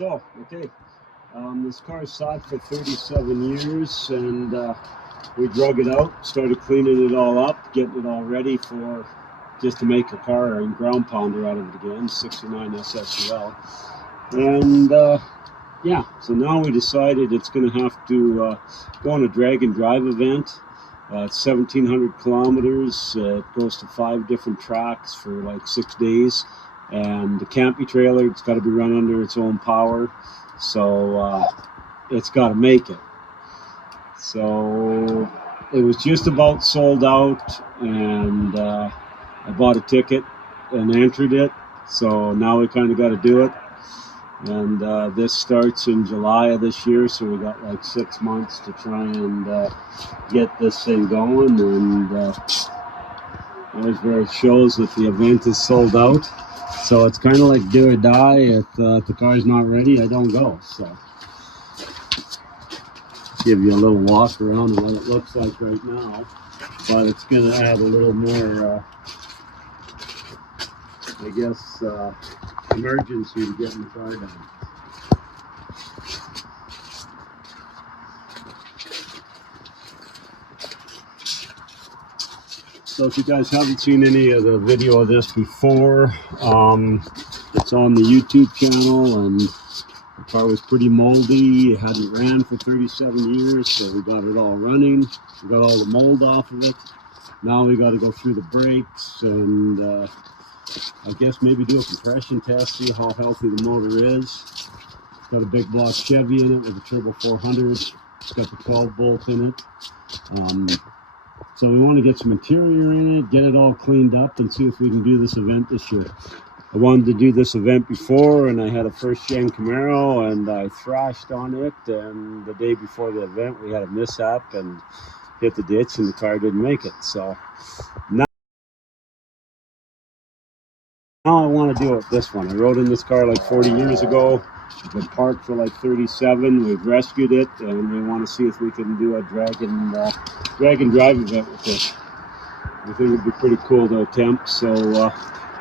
Okay, this car sat for 37 years, and we drug it out, started cleaning it all up, getting it all ready for just to make a car and ground pounder out of it again, 69 SSL. And yeah, so now we decided it's going to have to go on a drag and drive event. It's 1,700 kilometers. It goes to 5 different tracks for like 6 days. And the can't be trailered. It's got to be run under its own power. So it's got to make it. So it was just about sold out, and I bought a ticket and entered it. So now we kind of got to do it. And this starts in July of this year, so we got like 6 months to try and get this thing going. And there's where it shows that the event is sold out. So it's kind of like do or die. If the car's not ready, I don't go. So give you a little walk around what it looks like right now, but it's going to add a little more, I guess, emergency to getting the car done. So if you guys haven't seen any of the video of this before, it's on the YouTube channel, and the car was pretty moldy. It hadn't ran for 37 years, so we got it all running. We got all the mold off of it. Now we got to go through the brakes and I guess maybe do a compression test, see how healthy the motor is. It's got a big block Chevy in it with a turbo 400. It's got the 12 bolt in it. So we want to get some interior in it, get it all cleaned up, and see if we can do this event this year. I wanted to do this event before, and I had a first-gen Camaro, and I thrashed on it, and the day before the event we had a mishap and hit the ditch, and the car didn't make it. So now I want to do it this one. I rode in this car like 40 years ago. It's been parked for like 37. We've rescued it, and we want to see if we can do a drag and drive event with it. I think it'd be pretty cool to attempt. So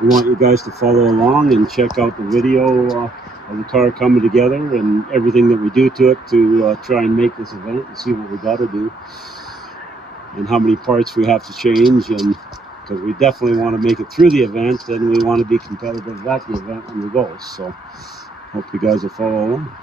we want you guys to follow along and check out the video of the car coming together and everything that we do to it to try and make this event, and see what we got to do and how many parts we have to change. And because we definitely want to make it through the event, and we want to be competitive at the event when we go. So hope you guys will follow along.